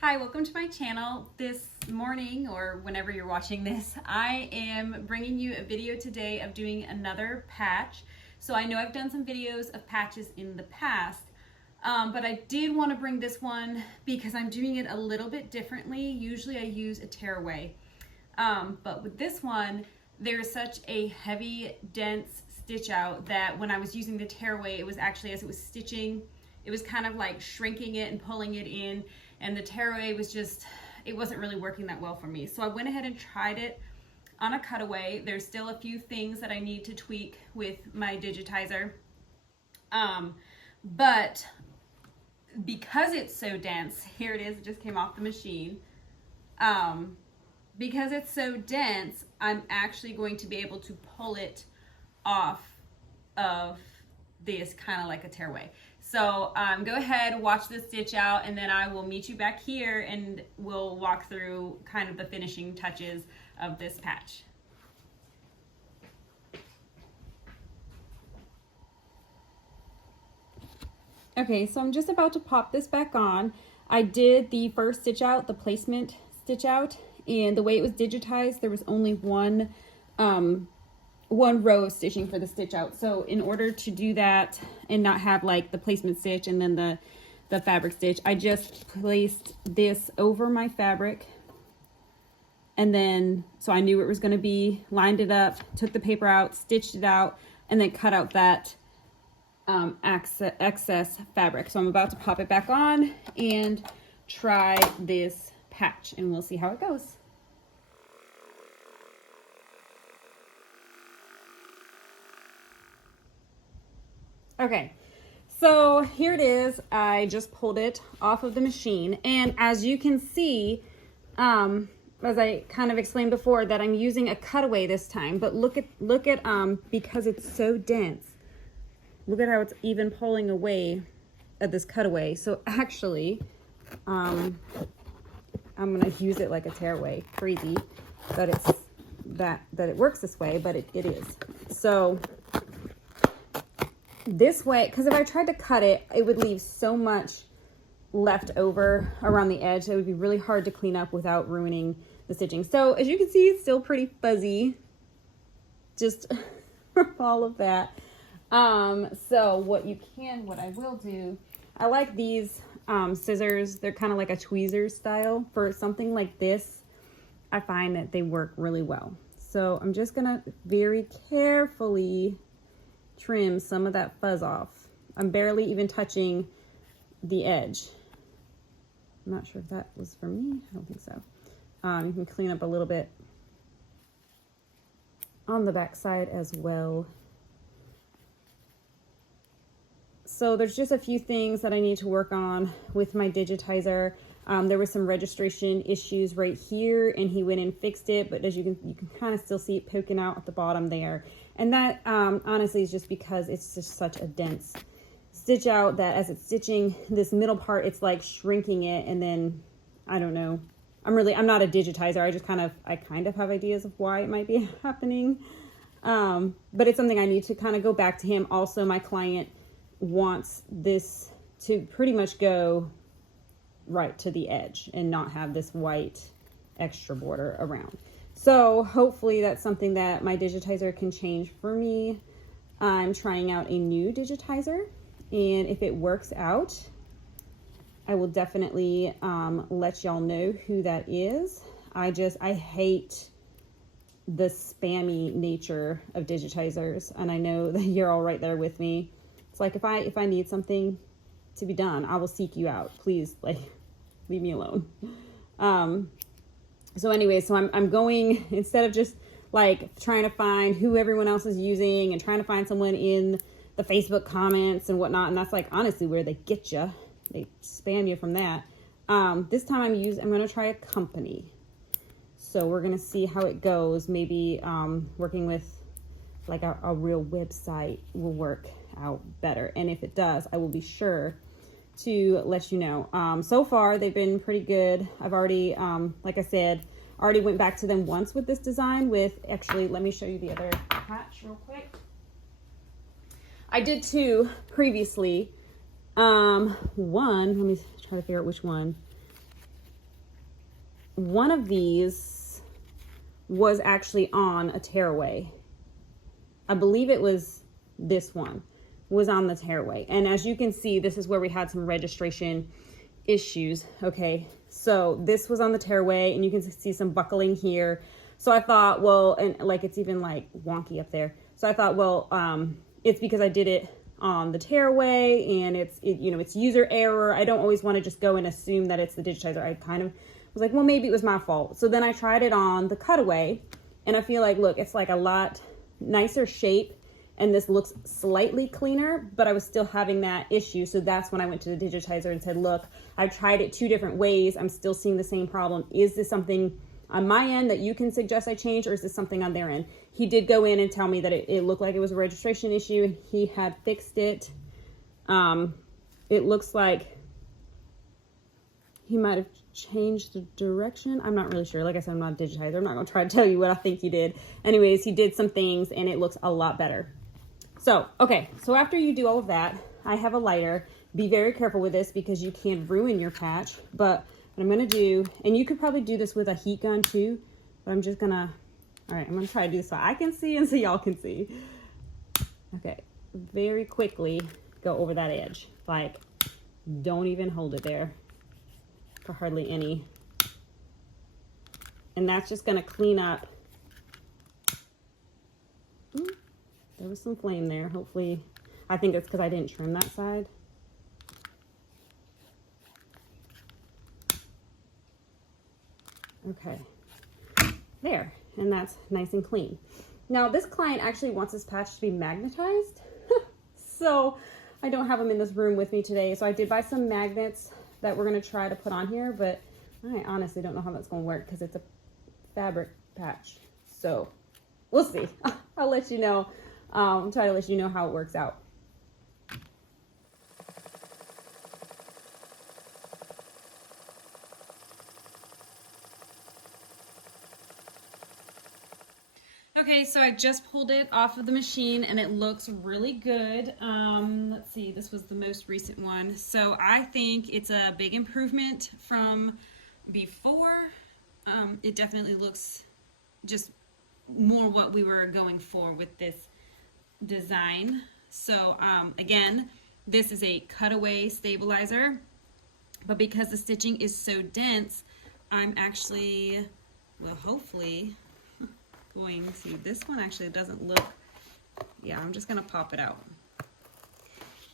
Hi, welcome to my channel. This morning, or whenever you're watching this, I am bringing you a video today of doing another patch. So I know I've done some videos of patches in the past, but I did want to bring this one because I'm doing it a little bit differently. Usually I use a tearaway, but with this one, there's such a heavy, dense stitch out that when I was using the tearaway, it was actually, as it was stitching, it was kind of like shrinking it and pulling it in, and the tearaway was just, it wasn't really working that well for me. So I went ahead and tried it on a cutaway. There's still a few things that I need to tweak with my digitizer. But because it's so dense, here it is, it just came off the machine. Because it's so dense, I'm actually going to be able to pull it off of this kind of like a tearaway. So go ahead, watch the stitch out, and then I will meet you back here and we'll walk through kind of the finishing touches of this patch. Okay, so I'm just about to pop this back on. I did the first stitch out, the placement stitch out, and the way it was digitized, there was only one row of stitching for the stitch out. So in order to do that and not have like the placement stitch and then the fabric stitch, I just placed this over my fabric, and then so I knew where it was going to be, lined it up, took the paper out, stitched it out, and then cut out that excess fabric. So I'm about to pop it back on and try this patch, and we'll see how it goes. Okay, so here it is. I just pulled it off of the machine, and as you can see, as I kind of explained before, that I'm using a cutaway this time, but look at because it's so dense, look at how it's even pulling away at this cutaway. So actually, I'm gonna use it like a tearaway. Crazy that it's that it works this way, but it is. So this way, because if I tried to cut it, it would leave so much left over around the edge that it would be really hard to clean up without ruining the stitching. So as you can see, it's still pretty fuzzy, just all of that. So what I will do, I like these scissors. They're kind of like a tweezer style. For something like this, I find that they work really well. So I'm just gonna very carefully trim some of that fuzz off. I'm barely even touching the edge. I'm not sure if that was for me. I don't think so. You can clean up a little bit on the back side as well. So there's just a few things that I need to work on with my digitizer. There was some registration issues right here, and he went and fixed it, but as you can kind of still see it poking out at the bottom there. And that honestly is just because it's just such a dense stitch out that as it's stitching this middle part, it's like shrinking it. And then I don't know, I'm not a digitizer. I kind of have ideas of why it might be happening. But it's something I need to kind of go back to him. Also, my client wants this to pretty much go right to the edge and not have this white extra border around. So hopefully that's something that my digitizer can change for me. I'm trying out a new digitizer, and if it works out, I will definitely let y'all know who that is. I hate the spammy nature of digitizers, and I know that you're all right there with me. It's like if I need something to be done, I will seek you out. Please, like, leave me alone. So anyway, so I'm going, instead of just like trying to find who everyone else is using and trying to find someone in the Facebook comments and whatnot, and that's like honestly where they get you. They spam you from that. This time I'm going to try a company. So we're going to see how it goes. Maybe working with like a real website will work out better. And if it does, I will be sure to let you know. So far they've been pretty good. I've already, like I said, already went back to them once with this design actually, let me show you the other patch real quick. I did two previously. One, let me try to figure out which one. one of these was actually on a tearaway. I believe it was this one was on the tearaway. And as you can see, this is where we had some registration issues. Okay, so this was on the tearaway, and you can see some buckling here. So I thought, well, and like it's even like wonky up there. So I thought, well, it's because I did it on the tearaway, and it's user error. I don't always want to just go and assume that it's the digitizer. I kind of was like, well, maybe it was my fault. So then I tried it on the cutaway, and I feel like, look, it's like a lot nicer shape, and this looks slightly cleaner, but I was still having that issue. So that's when I went to the digitizer and said, look, I tried it 2 different ways. I'm still seeing the same problem. Is this something on my end that you can suggest I change, or is this something on their end? He did go in and tell me that it looked like it was a registration issue, and he had fixed it. It looks like he might have changed the direction. I'm not really sure. Like I said, I'm not a digitizer. I'm not going to try to tell you what I think he did. Anyways, he did some things, and it looks a lot better. So, okay, so after you do all of that, I have a lighter. Be very careful with this because you can ruin your patch. But what I'm going to do, and you could probably do this with a heat gun too, but I'm just going to, all right, I'm going to try to do this so I can see and so y'all can see. Okay, very quickly go over that edge. Like, don't even hold it there for hardly any. And that's just going to clean up. There was some flame there. Hopefully, I think it's because I didn't trim that side. Okay, there, and that's nice and clean. Now, this client actually wants his patch to be magnetized, so I don't have them in this room with me today. So I did buy some magnets that we're going to try to put on here, but I honestly don't know how that's going to work because it's a fabric patch. So we'll see. I'll let you know. Try to let you know how it works out. Okay, so I just pulled it off of the machine and it looks really good. Let's see, this was the most recent one. So I think it's a big improvement from before. It definitely looks just more what we were going for with this design. So again, this is a cutaway stabilizer, but because the stitching is so dense, I'm actually, well, hopefully going to, this one actually doesn't look, yeah, I'm just gonna pop it out.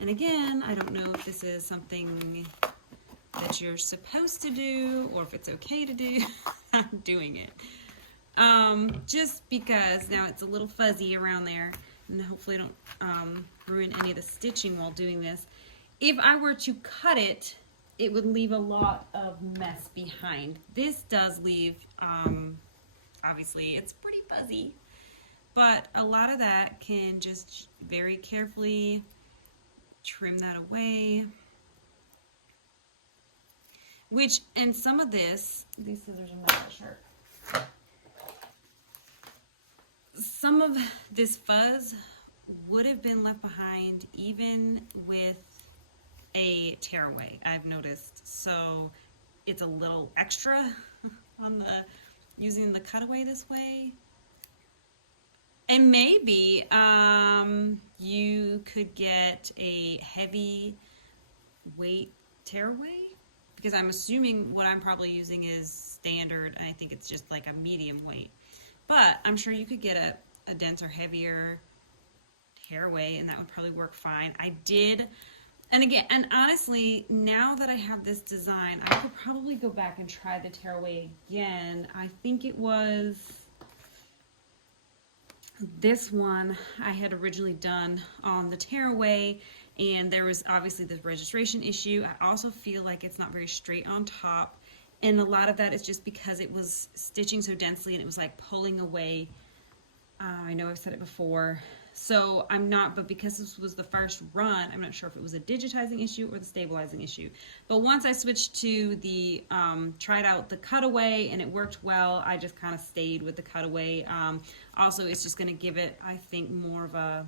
And again, I don't know if this is something that you're supposed to do or if it's okay to do. I'm doing it. Just because now it's a little fuzzy around there, and hopefully I don't ruin any of the stitching while doing this. If I were to cut it, it would leave a lot of mess behind. This does leave, obviously it's pretty fuzzy, but a lot of that can just very carefully trim that away. Which, and some of this, these scissors are not sharp. Some of this fuzz would have been left behind even with a tearaway, I've noticed. So it's a little extra on the using the cutaway this way. And maybe you could get a heavy weight tearaway, because I'm assuming what I'm probably using is standard, and I think it's just like a medium weight. But I'm sure you could get a denser, heavier tearaway, and that would probably work fine. I did, and again, and honestly, now that I have this design, I could probably go back and try the tearaway again. I think it was this one I had originally done on the tearaway, and there was obviously this registration issue. I also feel like it's not very straight on top, and a lot of that is just because it was stitching so densely and it was like pulling away. I know I've said it before, so I'm not, but because this was the first run, I'm not sure if it was a digitizing issue or the stabilizing issue. But once I switched to the, tried out the cutaway and it worked well, I just kind of stayed with the cutaway. Also, it's just going to give it, I think, more of a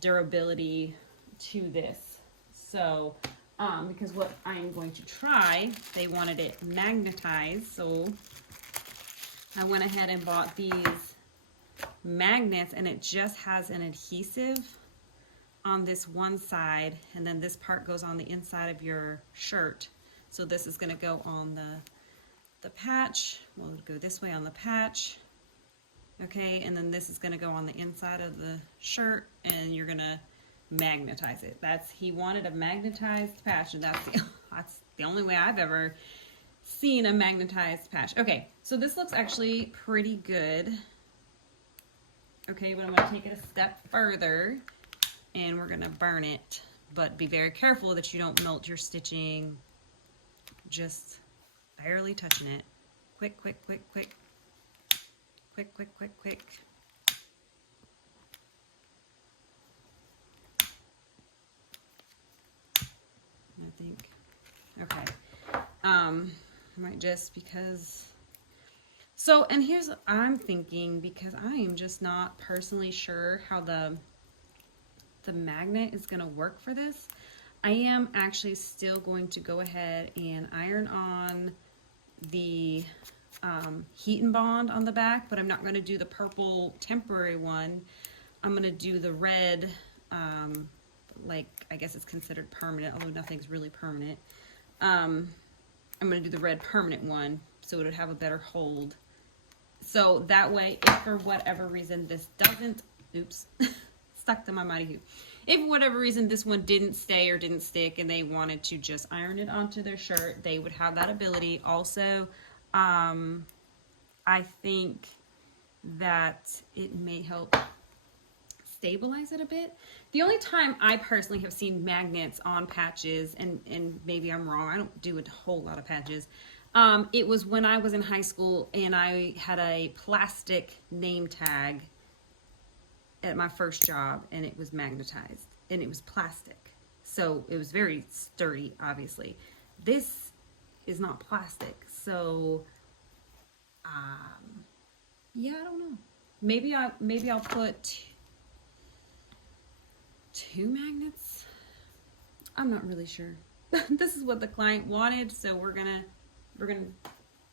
durability to this. So because what I'm going to try, they wanted it magnetized, so I went ahead and bought these magnets, and it just has an adhesive on this one side, and then this part goes on the inside of your shirt. So this is going to go on the patch. Well, it'll go this way on the patch. Okay, and then this is going to go on the inside of the shirt, and you're going to magnetize it. He wanted a magnetized patch, and that's the only way I've ever seen a magnetized patch. Okay, so this looks actually pretty good. Okay, but I'm going to take it a step further, and we're going to burn it. But be very careful that you don't melt your stitching. Just barely touching it. Quick, quick, quick, quick. Quick, quick, quick, quick. I think. Okay. Might just because. So, and here's what I'm thinking, because I am just not personally sure how the magnet is going to work for this. I am actually still going to go ahead and iron on the heat and bond on the back, but I'm not going to do the purple temporary one. I'm going to do the red, like I guess it's considered permanent, although nothing's really permanent. I'm going to do the red permanent one, so it would have a better hold. So that way, if for whatever reason this doesn't, oops, stuck to my mighty hoop. If for whatever reason this one didn't stay or didn't stick and they wanted to just iron it onto their shirt, they would have that ability. Also, I think that it may help stabilize it a bit. The only time I personally have seen magnets on patches, and maybe I'm wrong, I don't do a whole lot of patches, it was when I was in high school and I had a plastic name tag at my first job, and it was magnetized, and it was plastic, so it was very sturdy. Obviously this is not plastic, so yeah, I don't know, maybe I'll put 2 magnets. I'm not really sure. This is what the client wanted, so we're gonna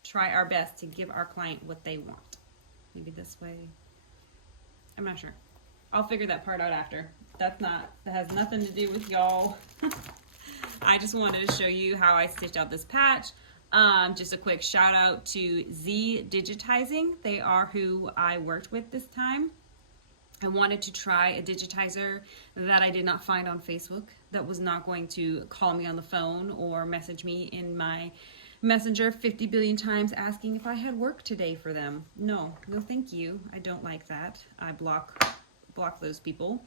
try our best to give our client what they want. Maybe this way, I'm not sure. I'll figure that part out after. That has nothing to do with y'all. I just wanted to show you how I stitched out this patch. Just a quick shout out to Z Digitizing. They are who I worked with this time. I wanted to try a digitizer that I did not find on Facebook, that was not going to call me on the phone or message me in my messenger 50 billion times asking if I had work today for them. No thank you. I don't like that. I block those people.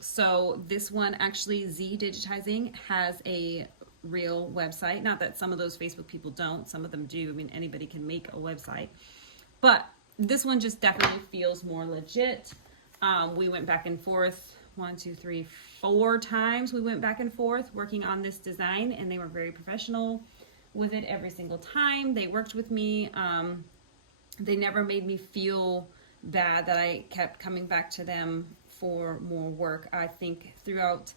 So this one, actually, Z Digitizing has a real website. Not that some of those Facebook people don't, some of them do. I mean, anybody can make a website, but this one just definitely feels more legit. We went back and forth 1, 2, 3, 4 times. We went back and forth working on this design, and they were very professional with it every single time. They worked with me. They never made me feel bad that I kept coming back to them for more work. I think throughout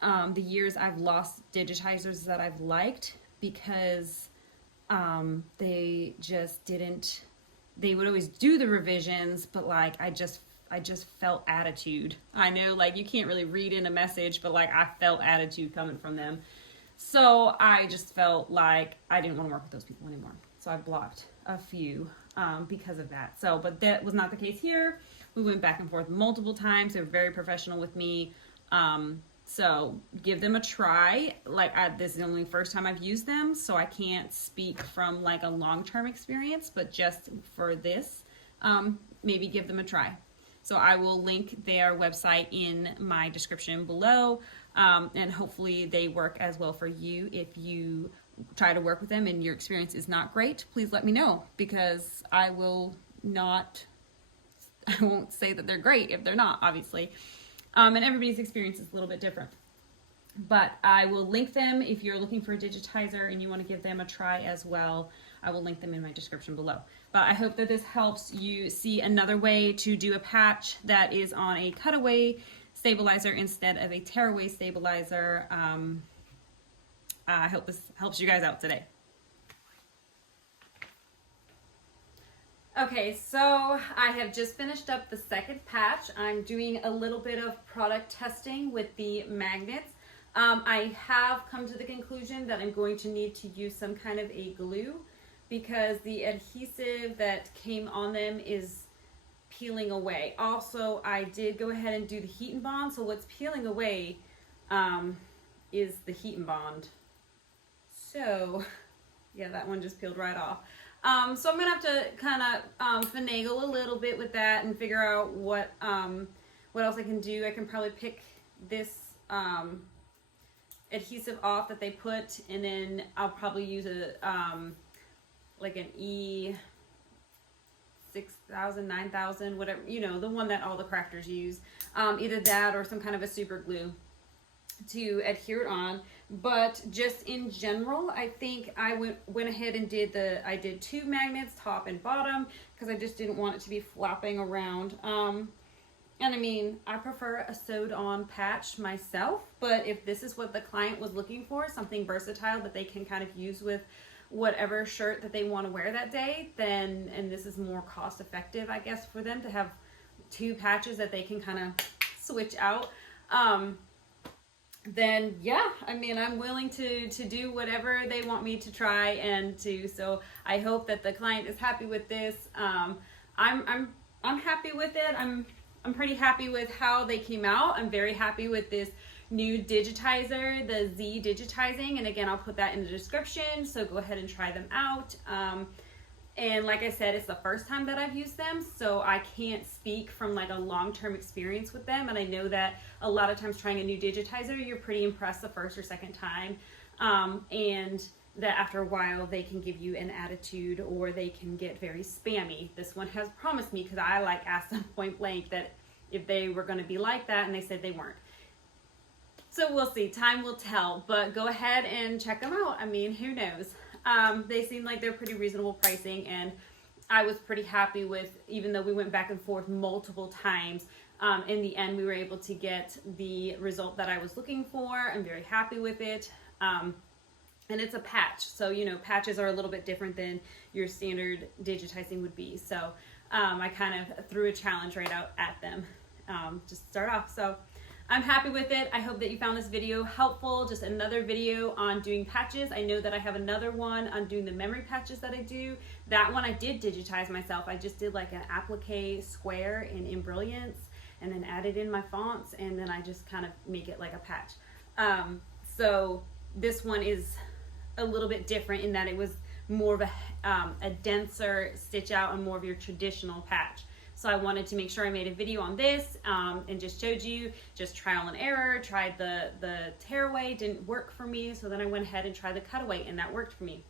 the years I've lost digitizers that I've liked because they just didn't, they would always do the revisions, but like I just felt attitude. I know, like, you can't really read in a message, but like I felt attitude coming from them. So I just felt like I didn't want to work with those people anymore. So I blocked a few because of that. So, but that was not the case here. We went back and forth multiple times. They were very professional with me. So give them a try. Like, this is the only first time I've used them, so I can't speak from like a long-term experience, but just for this, maybe give them a try. So I will link their website in my description below, and hopefully they work as well for you. If you try to work with them and your experience is not great, please let me know, because I won't say that they're great if they're not, obviously. And everybody's experience is a little bit different. But I will link them if you're looking for a digitizer and you want to give them a try as well. I will link them in my description below. But I hope that this helps you see another way to do a patch that is on a cutaway stabilizer instead of a tearaway stabilizer. I hope this helps you guys out today. Okay, so I have just finished up the second patch. I'm doing a little bit of product testing with the magnets. I have come to the conclusion that I'm going to need to use some kind of a glue because the adhesive that came on them is peeling away. Also, I did go ahead and do the heat and bond, so what's peeling away is the heat and bond. So, yeah, that one just peeled right off. So I'm gonna have to kind of finagle a little bit with that and figure out what else I can do. I can probably pick this adhesive off that they put, and then I'll probably use a like an E6000, 9000, whatever, you know, the one that all the crafters use. Either that or some kind of a super glue to adhere it on. But just in general, I think I went ahead and I did 2 magnets, top and bottom, because I just didn't want it to be flopping around. And I mean, I prefer a sewed on patch myself, but if this is what the client was looking for, something versatile that they can kind of use with whatever shirt that they want to wear that day, then, and this is more cost effective, I guess, for them to have 2 patches that they can kind of switch out, then yeah, I mean, I'm willing to do whatever they want me to try and to, so I hope that the client is happy with this. I'm happy with it. I'm pretty happy with how they came out. I'm very happy with this new digitizer, the Z digitizing, and again, I'll put that in the description, so go ahead and try them out. And like I said, it's the first time that I've used them, so I can't speak from like a long-term experience with them, and I know that a lot of times trying a new digitizer, you're pretty impressed the first or second time, and that after a while they can give you an attitude or they can get very spammy. This one has promised me, because I like asked them point blank that if they were going to be like that, and they said they weren't. So we'll see, time will tell, but go ahead and check them out. I mean, who knows? They seem like they're pretty reasonable pricing, and I was pretty happy with, even though we went back and forth multiple times, in the end we were able to get the result that I was looking for. I'm very happy with it. And it's a patch, so you know, patches are a little bit different than your standard digitizing would be. So I kind of threw a challenge right out at them just to start off. So I'm happy with it. I hope that you found this video helpful. Just another video on doing patches. I know that I have another one on doing the memory patches that I do. That one I did digitize myself. I just did like an applique square in Brilliance and then added in my fonts, and then I just kind of make it like a patch. So this one is a little bit different in that it was more of a denser stitch out and more of your traditional patch. So I wanted to make sure I made a video on this and just showed you, just trial and error, tried the tearaway, didn't work for me, so then I went ahead and tried the cutaway, and that worked for me.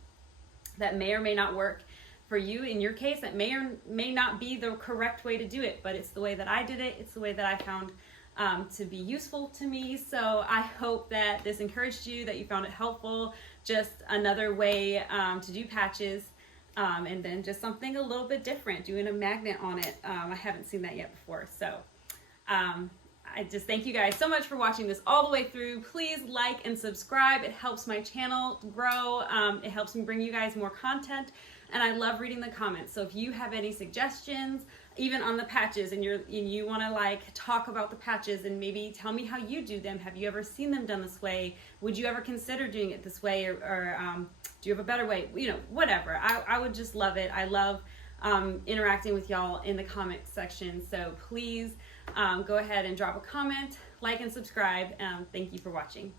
That may or may not work for you in your case. That may or may not be the correct way to do it, but it's the way that I did it. It's the way that I found to be useful to me. So I hope that this encouraged you, that you found it helpful. Just another way to do patches. And then just something a little bit different, doing a magnet on it. I haven't seen that yet before. So I just thank you guys so much for watching this all the way through. Please like and subscribe. It helps my channel grow. It helps me bring you guys more content. And I love reading the comments. So if you have any suggestions, even on the patches, and you want to like talk about the patches and maybe tell me how you do them. Have you ever seen them done this way? Would you ever consider doing it this way, or do you have a better way? You know, whatever. I would just love it. I love interacting with y'all in the comment section. So please go ahead and drop a comment, like and subscribe. Thank you for watching.